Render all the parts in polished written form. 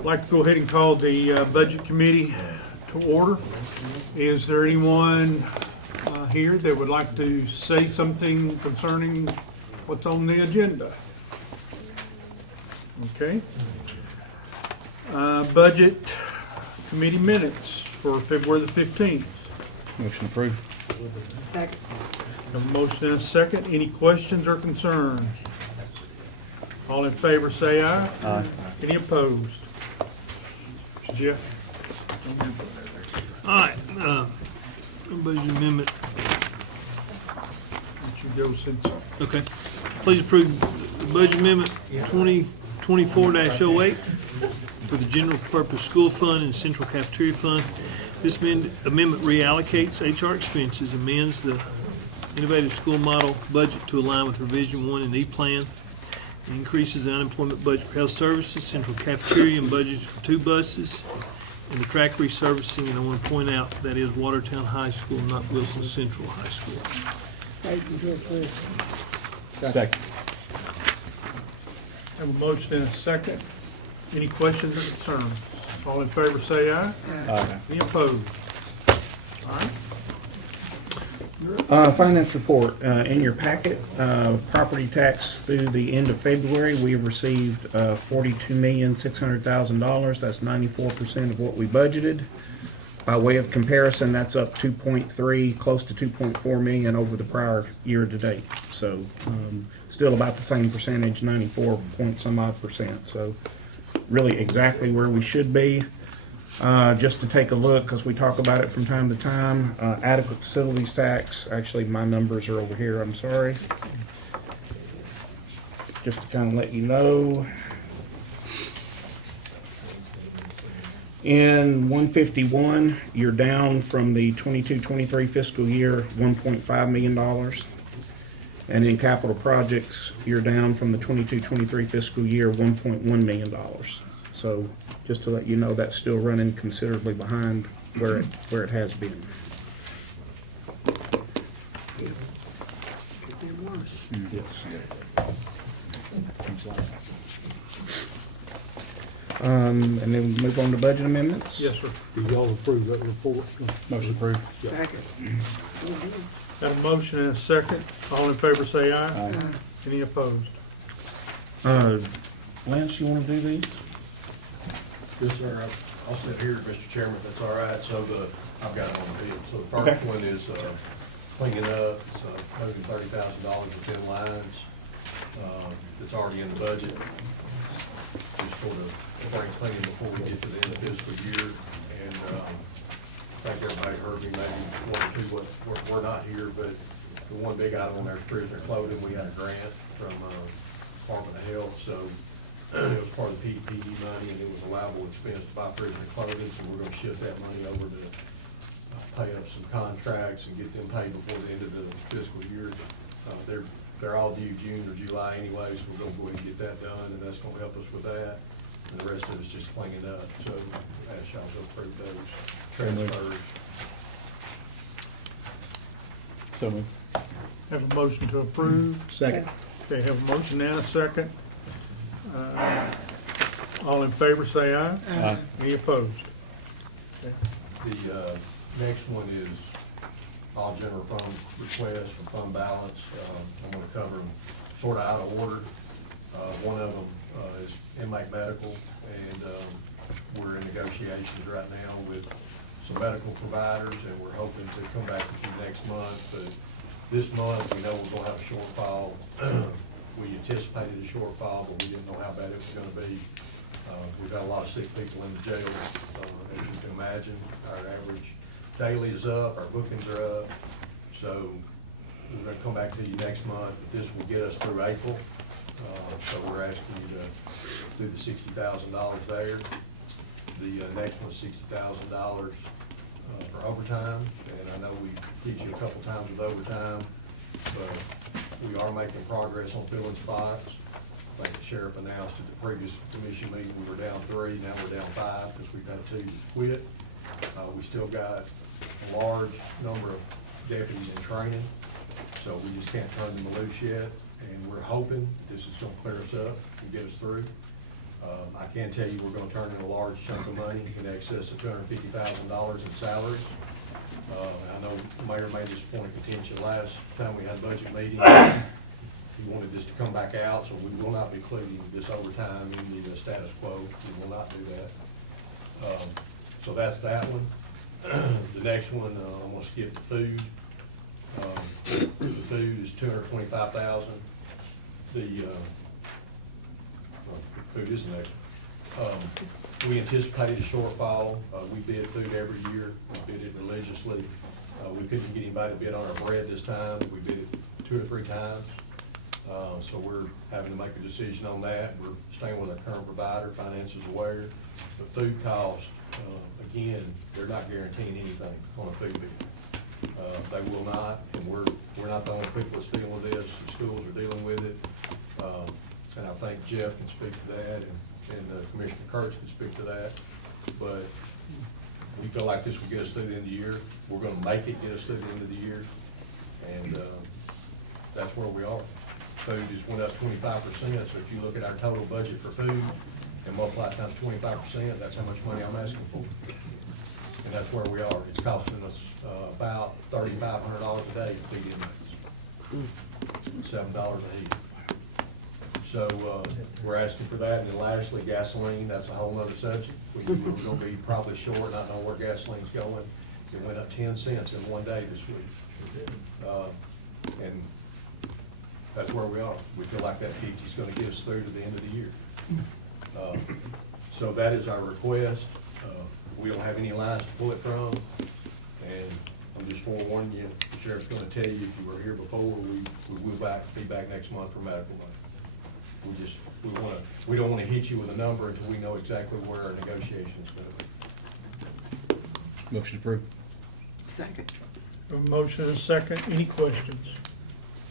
I'd like to go ahead and call the Budget Committee to order. Is there anyone here that would like to say something concerning what's on the agenda? Okay. Budget Committee minutes for February the 15th. Motion approved. Second. Have a motion and a second. Any questions or concerns? All in favor say aye. Aye. Any opposed? Jeff? All right, budget amendment, Let you go since, okay. Please approve the budget amendment 2024-08 for the general purpose school fund and central cafeteria fund. This amendment reallocates HR expenses, amends the innovative school model budget to align with revision 1 and E-plan, increases the unemployment budget for health services, central cafeteria and budgets for 2 buses, and the track resurfacing, and I want to point out that is Watertown High School, not Wilson Central High School. Second. have a motion and a second. Any questions or concerns? All in favor say aye. Aye. Any opposed? All right. Finance report, in your packet, property tax through the end of February, we have received $42,600,000. That's 94% of what we budgeted. By way of comparison, that's up 2.3, close to 2.4 million over the prior year to date. So still about the same percentage, 94 point some odd percent. So really exactly where we should be. Just to take a look, because we talk about it from time to time, adequate facilities tax, actually my numbers are over here, I'm sorry. Just to kind of let you know. In 151, you're down from the 22-23 fiscal year, $1.5 million. And in capital projects, you're down from the 22-23 fiscal year, $1.1 million. So just to let you know, that's still running considerably behind where it has been. Get worse. Yes. And then we move on to budget amendments. Yes, sir. Do y'all approve that report? Motion approved. Second. Have a motion and a second. All in favor say aye. Aye. Any opposed? Lance, you want to do these? Yes, sir. I'll sit here, Mr. Chairman, if that's all right. So I've got it on the bill. So the first Okay. one is cleaning up. It's $130,000 within lines. It's already in the budget. Just sort of spring cleaning before we get to the end of fiscal year. And I think everybody heard me, maybe one or two, we're not here, but the one big item on there is prisoner clothing. We had a grant from Department of Health, so it was part of the PPE money, and it was allowable expense to buy prisoner clothing, so we're gonna shift that money over to pay up some contracts and get them paid before the end of the fiscal year. They're all due June or July anyway, so we're gonna go ahead and get that done, and that's gonna help us with that. And the rest of it's just cleaning up, so ask y'all to approve those transfers. So moved. Have a motion to approve. Second. Okay, have a motion and a second. All in favor say aye. Aye. Any opposed? The next one is all general fund requests for fund balance. I'm gonna cover them sort of out of order. One of them is inmate medical, and we're in negotiations right now with some medical providers, and we're hoping to come back with you next month. But this month, we know we're gonna have a shortfall. We anticipated a shortfall, but we didn't know how bad it was gonna be. We've got a lot of sick people in the jail, as you can imagine. Our average daily is up, our bookings are up. So we're gonna come back to you next month, but this will get us through April. So we're asking you to do the $60,000 there. The next one's $60,000 for overtime, and I know we hit you a couple times with overtime, but we are making progress on filling spots. Like the sheriff announced at the previous commission meeting, we were down 3, now we're down 5, because we've had 2 that quit. We still got a large number of deputies in training, so we just can't turn them loose yet. And we're hoping this is gonna clear us up and get us through. I can tell you, we're gonna turn in a large chunk of money in excess of $250,000 in salaries. I know the mayor made this point of contention last time we had budget meeting. He wanted this to come back out, so we will not be including this overtime in the status quo. We will not do that. So that's that one. The next one, I'm gonna skip the food. The food is $225,000. The food is the next one. We anticipated a shortfall. We bid food every year. We bid it religiously. We couldn't get anybody to bid on our bread this time. We bid it 2 or 3 times. So we're having to make a decision on that. We're staying with our current provider, Finance is aware. The food cost, again, they're not guaranteeing anything on a food bill. They will not, and we're not the only people that's dealing with this. The schools are dealing with it. And I think Jeff can speak to that, and Commissioner Kurtz can speak to that. But we feel like this will get us through the end of the year. We're gonna make it get us through the end of the year. And that's where we are. Food just went up 25%, so if you look at our total budget for food and multiply it times 25%, that's how much money I'm asking for. And that's where we are. It's costing us about $3,500 a day to feed inmates. $7 a head. So we're asking for that. And then lastly, gasoline, that's a whole nother subject. We're gonna be probably short, not knowing where gasoline's going. It went up 10 cents in one day this week. And that's where we are. We feel like that 50 is gonna get us through to the end of the year. So that is our request. We don't have any lines to pull it from, and I'm just forewarning you, the sheriff's gonna tell you, if you were here before, we will be back next month for medical money. We don't wanna hit you with a number until we know exactly where our negotiation's gonna be. Motion approved. Second. A motion and a second. Any questions?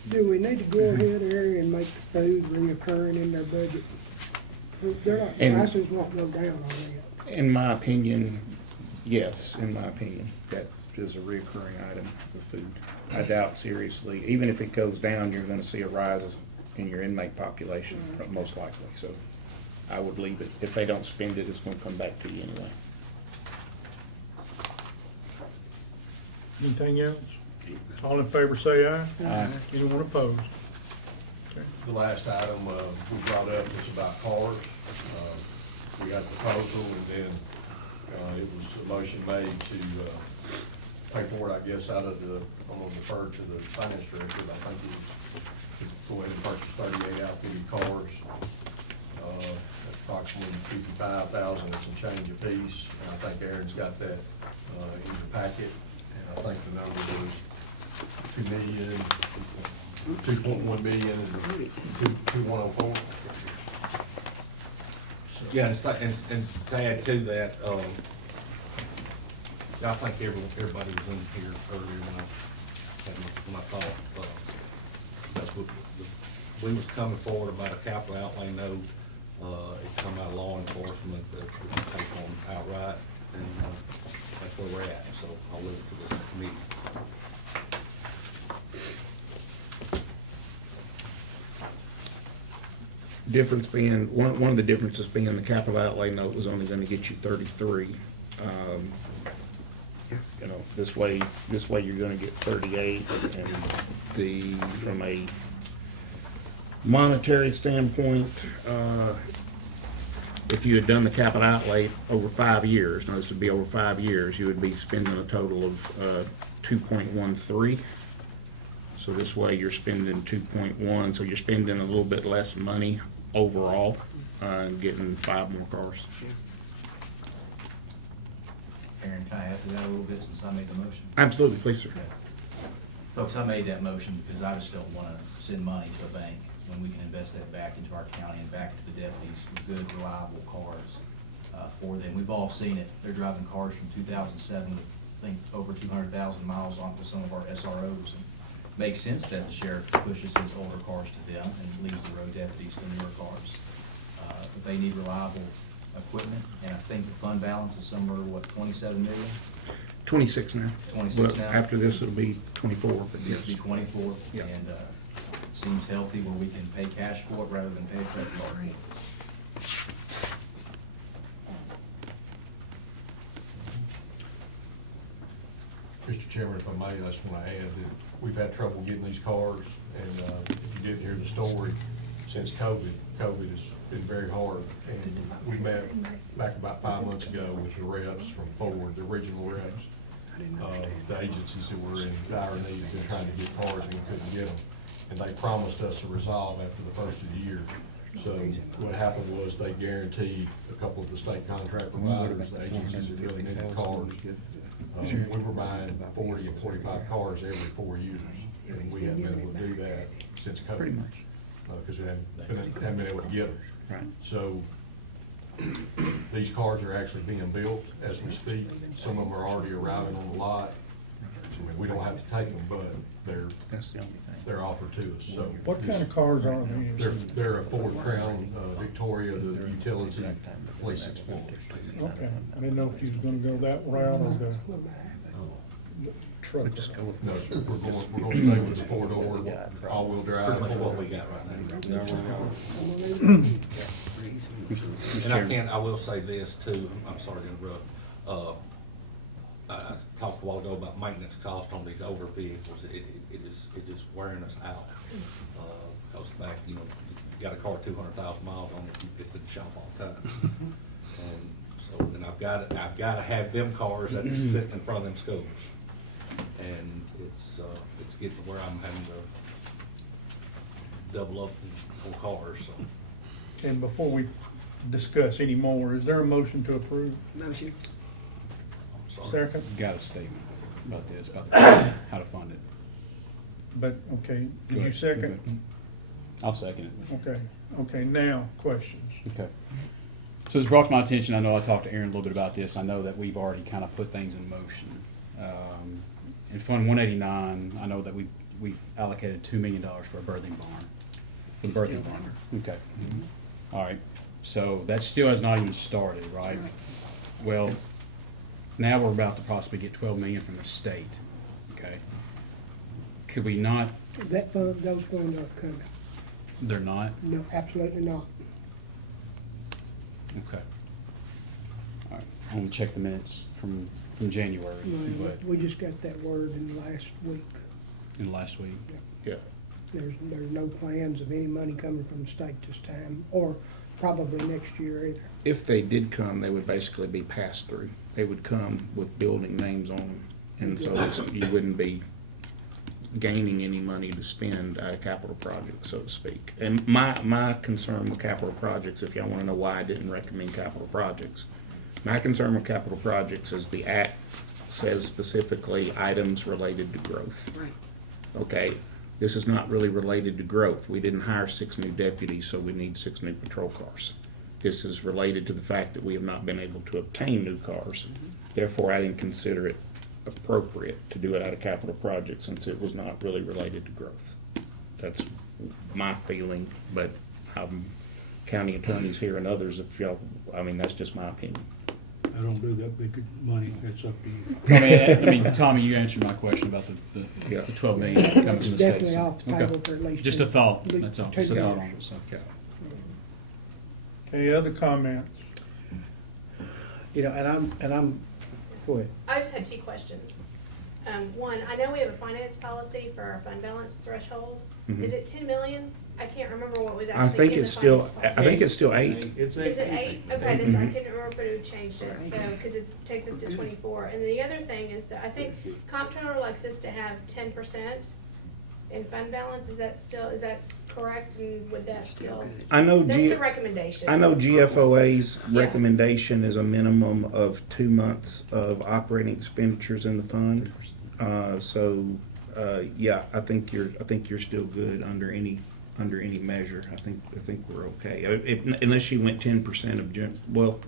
Do we need to go ahead here and make the food reoccurring in their budget? They're not, And- prices won't go down on that. In my opinion, yes, in my opinion, that is a reoccurring item of food. I doubt seriously, even if it goes down, you're gonna see a rise in your inmate population, most likely, so I would leave it. If they don't spend it, it's gonna come back to you anyway. Anything else? All in favor say aye. Aye. Anyone opposed? Okay. The last item we brought up was about cars. We got the proposal, and then it was a motion made to pay for it, I guess, out of the, I'm gonna defer to the finance director, but I think he would go ahead and purchase 38 outfitted cars. That's approximately 55,000 and some change apiece, and I think Aaron's got that in the packet, and I think the number was 2.1 million, and 2.104. Yeah, and to add to that, I think everybody was in here earlier when I thought, that's what, we was coming forward about a capital outlay note, it come out of law enforcement that we can take on outright, and that's where we're at, so I'll leave it to this committee. Difference being, one of the differences being the capital outlay note was only gonna get you 33. You know, this way you're gonna get 38, and from a monetary standpoint, if you had done the capital outlay over 5 years, now this would be over 5 years, you would be spending a total of 2.13. So this way you're spending 2.1, so you're spending a little bit less money overall, and getting 5 more cars. Aaron, can I add to that a little bit since I made the motion? Absolutely, please, sir. Folks, I made that motion because I just don't want to send money to a bank when we can invest that back into our county and back to the deputies with good, reliable cars for them. We've all seen it. They're driving cars from 2007 with, I think, over 200,000 miles onto some of our SROs. And it makes sense that the sheriff pushes his older cars to them and leaves the road deputies to newer cars. But they need reliable equipment, and I think the fund balance is somewhere, what, 27 million? 26 now. 26 Well, now? after this, it'll be 24, but It'll be yes. 24, Yeah. and seems healthy where we can pay cash for it rather than pay a credit card. Chairman, if I may, I just want to add that we've had trouble getting these cars, and if you didn't hear the story, since COVID has been very hard. And we met back about 5 months ago with the reps from Ford, the original reps. The agencies that were in dire need have been trying to get cars and we couldn't get them. And they promised us a resolve after the first of the year. So what happened was they guaranteed a couple of the state contract providers, the agencies that really needed cars. We were buying 40 and 45 cars every 4 years, and we haven't been able to do that since COVID. Pretty much. Because we haven't been able to get them. Right. So these cars are actually being built as we speak. Some of them are already arriving on the lot. I mean, we don't have to take them, but That's the only thing. they're offered to us, so. What kind of cars are these? They're a Ford Crown Victoria, the utility police Explorer. Okay, I didn't know if you was gonna go that route or the truck. But just go with. No, sir, we're gonna stay with the four-door, all-wheel drive. Pretty much what we got right now. Mr. And I Chairman. I will say this too, I'm sorry to interrupt. I talked a while ago about maintenance cost on these older vehicles. It is wearing us out. Because back, you got a car 200,000 miles on it, it's in the shop all the time. And I've got to have them cars that's sitting in front of them schools. And it's getting to where I'm having to double up on cars, so. And before we discuss any more, is there a motion to approve? Motion. I'm sorry. Second? Got a statement about this, about how to fund it. But, okay, Go did you ahead. second? I'll second it. Okay, now, questions. Okay. So it's brought to my attention, I know I talked to Aaron a little bit about this, I know that we've already kind of put things in motion. In Fund 189, I know that we allocated $2 million for a birthing barn. The birthing barn. Okay. All right, so that still has not even started, right? Well, now we're about to possibly get 12 million from the state, okay? Could we not, That fund, those funds aren't coming. they're not? No, absolutely not. Okay. All right, I'm gonna check the minutes from January, No, but we just got that word in the last week. in the last week. Yeah. There's no plans of any money coming from the state this time, or probably next year either. If they did come, they would basically be passed through. They would come with building names on them. And so you wouldn't be gaining any money to spend out of capital projects, so to speak. And my concern with capital projects, if y'all wanna know why I didn't recommend capital projects, my concern with capital projects is the act says specifically items related to growth. Right. Okay, this is not really related to growth. We didn't hire 6 new deputies, so we need 6 new patrol cars. This is related to the fact that we have not been able to obtain new cars. Therefore, I didn't consider it appropriate to do it out of capital projects since it was not really related to growth. That's my feeling, but county attorneys here and others, if y'all, I mean, that's just my opinion. I don't do that big of money, that's up to you. I mean, Tommy, you answered my question about Yeah. the 12 million coming from the It's state. definitely so- off the okay. table for at least. Just a thought, two- that's all, 2 just a thought years. on it, so. Okay, other comments? You know, and I'm, go ahead. I just had two questions. One, I know we have a finance policy for our fund balance threshold. Is it 10 million? I can't remember what was I actually think in the it's still, finance I policy. think it's still 8. Is it 8? Okay, that's, I couldn't remember if it had changed it, so, because it takes us to 24. And the other thing is that I think comptroller likes us to have 10% in fund balance. Is that correct? And would that still? I know That's the recommendation. I know GFOA's Yeah. recommendation is a minimum of 2 months of operating expenditures in the fund. Yeah, I think you're still good under any measure. I think we're okay. Unless you went 10% of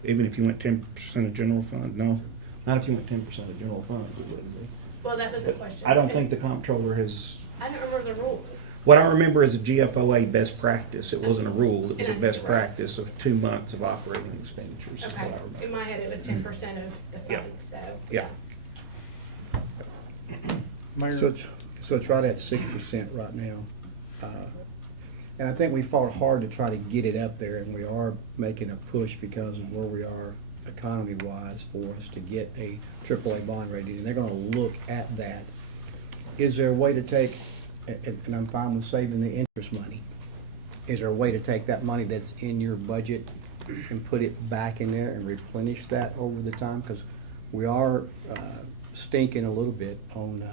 even if you went 10% of general fund, no, not if you went 10% of general fund, it wouldn't be. Well, that was the question. I don't think the comptroller has. I don't remember the rule. What I remember is a GFOA best practice. It wasn't a rule. It was a And I best think you're right. practice of 2 months of operating expenditures. is what I Okay, remember. in my head, it was 10% of the Yeah. fund, so. Yeah. Mayor? So it's right at 6% right now. And I think we fought hard to try to get it up there, and we are making a push because of where we are economy-wise for us to get a AAA bond rating, and they're gonna look at that. Is there a way to take, and I'm fine with saving the interest money, is there a way to take that money that's in your budget and put it back in there and replenish that over the time? Because we are stinking a little bit on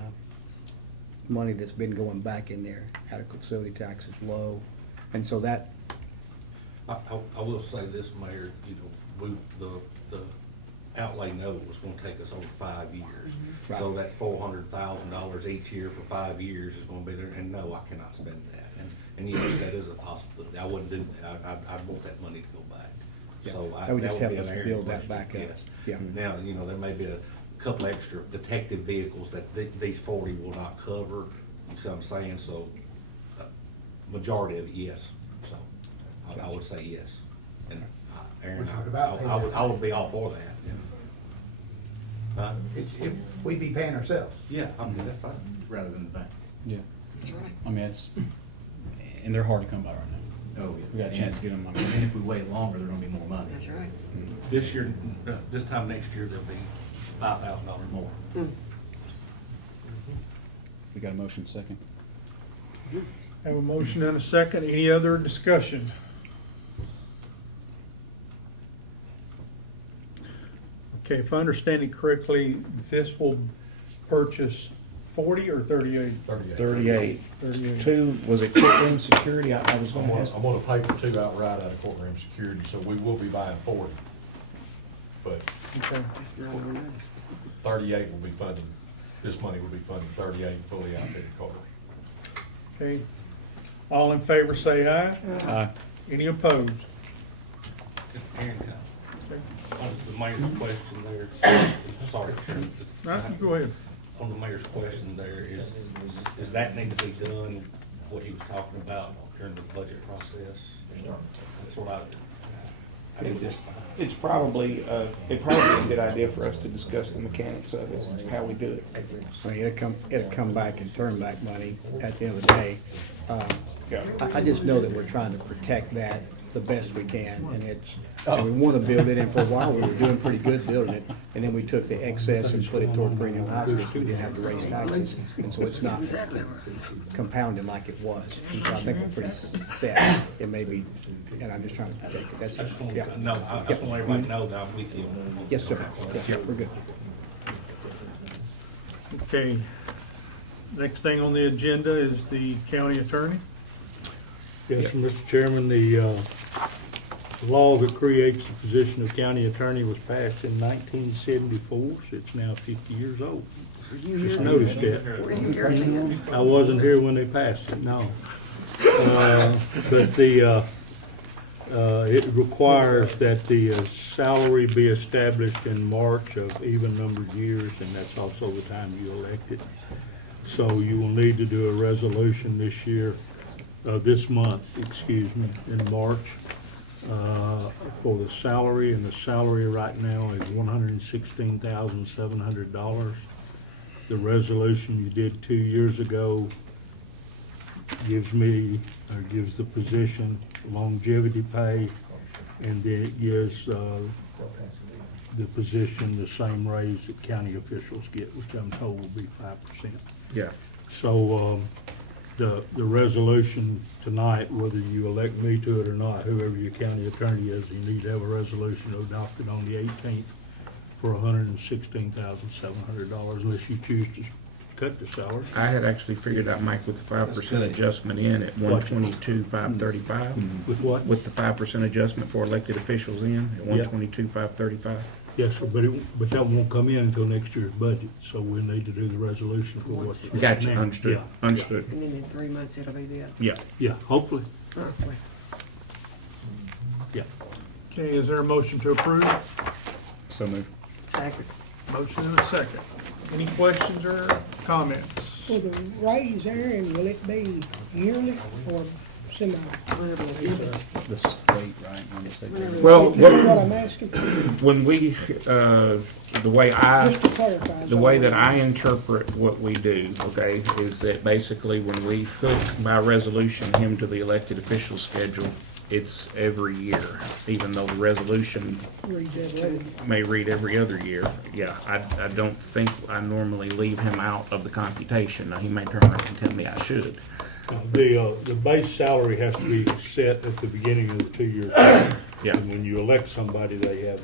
money that's been going back in there. Adequate facility tax is low, and so that, I will say this, Mayor, you know, the outlay note was gonna take us over 5 years. So that $400,000 each year for 5 years is gonna be there, and no, I cannot spend that. And yes, that is a possibility. I wouldn't do that. I'd want that money to go back. Yeah, So that would just be help an us area build that question, back up. yes. Yeah. Now, you know, there may be a couple extra detective vehicles that these 40 will not cover, you see what I'm saying? So, majority of it, yes. So, I would say yes. And Aaron, I would be all for that. Huh? We'd be paying ourselves. Yeah, that's fine. Rather than the bank. Yeah. That's right. I mean, it's, and they're hard to come by right now. Oh, yeah. We got a chance to get them, I And mean, if we wait longer, there's gonna be more money. That's right. This year, this time next year, there'll be $5,000 more. we got a motion second. Have a motion and a second. Any other discussion? Okay, if I understand it correctly, this will purchase 40 or 38? 38. 38. Two, was it courtroom security? I was I'm gonna ask. gonna pay for 2 outright out of courtroom security, so we will be buying 40. But Okay. That's not on us. 38 will be funding, this money will be funding 38 fully outfitted cars. Okay. All in favor say aye. Aye. Any opposed? Aaron, on the mayor's question there, sorry, Chairman, No, go ahead. on the mayor's question there, is that need to be done, what he was talking about during the budget process? That's what I mean, just, It's probably, it'd probably be a good idea for us to discuss the mechanics of it, how we do it. I mean, it'll come back and turn back money at the end of the day. I just know that we're trying to protect that the best we can, and and we want to build it, and for a while, we were doing pretty good building it, and then we took the excess and put it toward Green Hill High School, so we didn't have to raise taxes, and so it's not compounding like it was. And so I think we're pretty set. It may be, and I'm just trying to protect it, that's I it, just want yeah. to, no, I just want everybody to know that I'm with you. Yes, sir, yes, sir, we're good. Okay. Next thing on the agenda is the county attorney. Yes, Mr. Chairman, the law that creates the position of county attorney was passed in 1974, so it's now 50 years old. Just noticed that. I wasn't here when they passed it, no. But it requires that the salary be established in March of even numbered years, and that's also the time you elect it. So you will need to do a resolution this month, in March, for the salary, and the salary right now is $116,700. The resolution you did 2 years ago gives the position longevity pay, and then it gives the position the same raise that county officials get, which I'm told will be 5%. Yeah. So, the resolution tonight, whether you elect me to it or not, whoever your county attorney is, you need to have a resolution adopted on the 18th for $116,700, unless you choose to cut the salary. I had actually figured out, Mike, with the 5% adjustment in at 122,535. With what? With the 5% adjustment for elected officials in at 122,535. Yes, sir, but that won't come in until next year's budget, so we need to do the resolution for what's. Gotcha, now. understood, Yeah, understood. And then in 3 months, it'll be there. Yeah. Yeah, hopefully, Oh, well. yeah. Okay, is there a motion to approve? So moved. Second. Motion and a second. Any questions or comments? For the raise, Aaron, will it be yearly or semi? The state, right? when they say they're- Well, Is that what I'm asking? When we, the way Just to clarify. the way that I interpret what we do, okay, is that basically when we hook by resolution him to the elected official schedule, it's every year, even though the resolution Read that way. may read every other year. Yeah, I don't think I normally leave him out of the computation. Now, he may turn around and tell me I should. The base salary has to be set at the beginning of the 2-year term. Yeah. And when you elect somebody, they have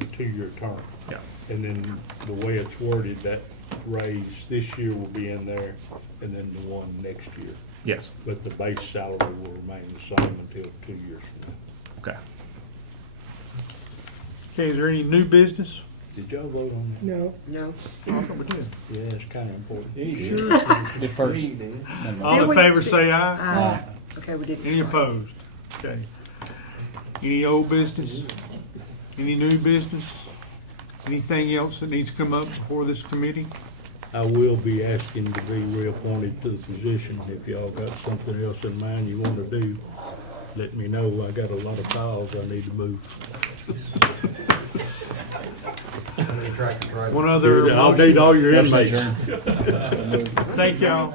a 2-year term. Yeah. And then the way it's worded, that raise this year will be in there, and then the one next year. Yes, But the base salary will remain the same until 2 years from now. okay. Okay, is there any new business? Did y'all vote on No, No. I thought we did. that? Yeah, it's kind of important. At first. All in favor, say aye. Okay, we did. Any opposed? Okay. Any old business? Any new business? Anything else that needs to come up before this committee? I will be asking to be reappointed to the position. If y'all got something else in mind you want to do, let me know. I got a lot of files I need to move. Any tractor trailer? One other I'll motion. need all your Motion inmates. adjourned. Thank y'all.